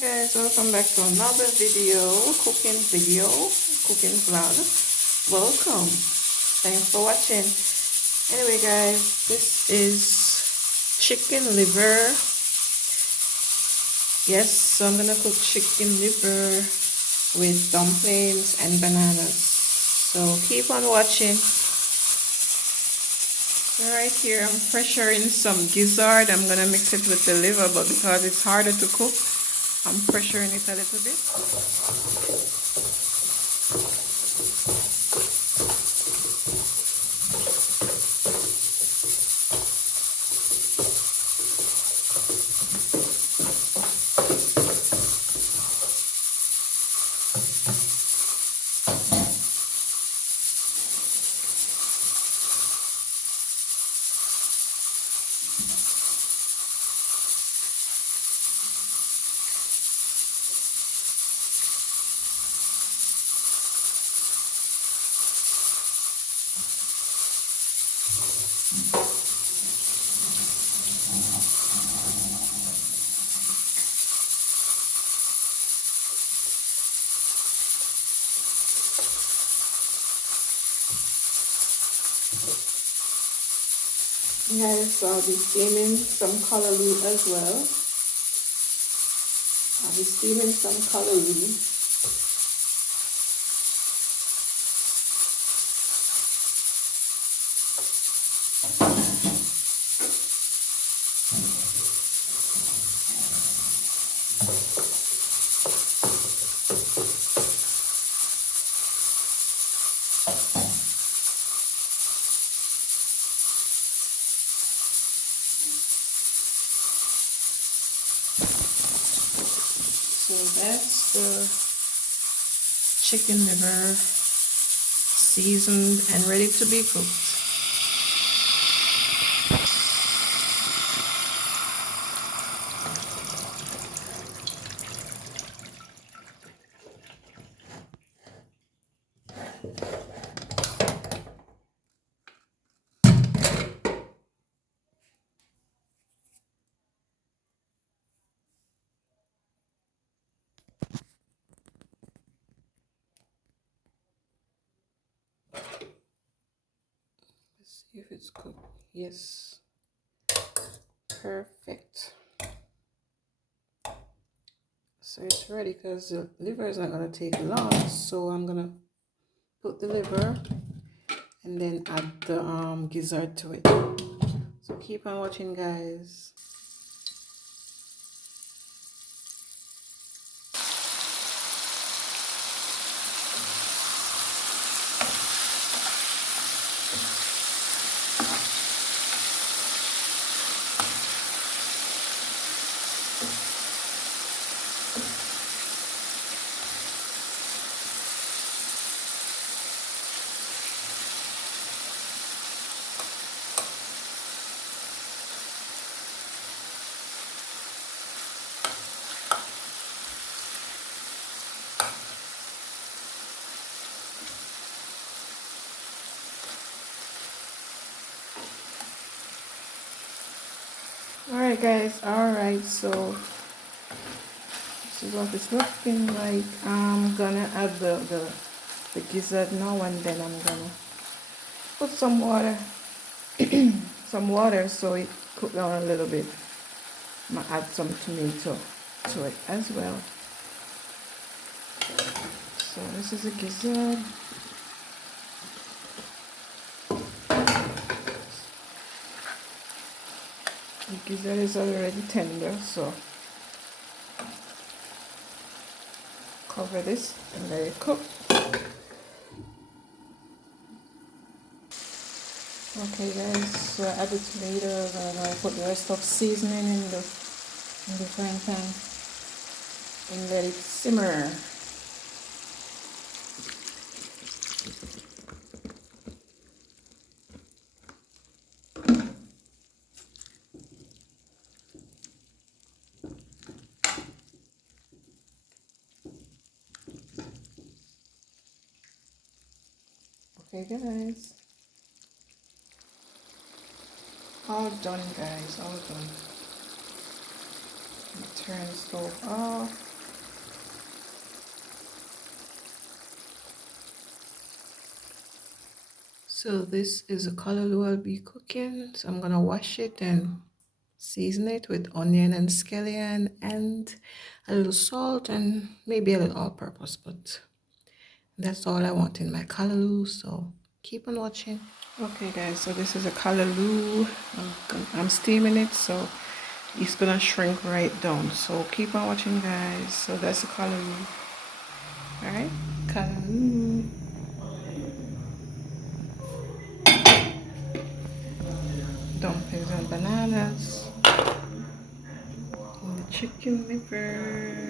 Guys, welcome back to another cooking video, cooking vlog. Welcome. Thanks for watching. Anyway guys, this is chicken liver. Yes, so I'm gonna cook chicken liver with dumplings and bananas. So keep on watching. So right here I'm pressuring some gizzard. I'm gonna mix it with the liver, but because it's harder to cook, I'm pressuring it a little bit. Guys, so I'll be steaming some callaloo as well. I'll be steaming some callaloo. So that's the chicken liver seasoned and ready to be cooked. See if it's cooked. Yes, perfect. So it's ready because the liver is not going to take long. So I'm going to put the liver and then add the gizzard to it. So keep on watching, guys. Alright guys, alright, so this is what it's looking like. I'm gonna add the gizzard now, and then I'm gonna put some water so it cook down a little bit. I'm gonna add some tomato to it as well. So this is a gizzard. The gizzard is already tender, so cover this and let it cook. Okay guys, so I add the tomatoes and I put the rest of seasoning in the frying pan and let it simmer. Okay guys, all done guys, all done. Turn the stove off. So this is a callaloo I'll be cooking. So I'm gonna wash it and season it with onion and scallion and a little salt and maybe a little all-purpose, but that's all I want in my callaloo. So keep on watching. Okay guys, so this is a callaloo. I'm steaming it, so it's gonna shrink right down. So keep on watching guys. So that's a callaloo. Alright, callaloo. Dumplings and bananas. And the chicken liver.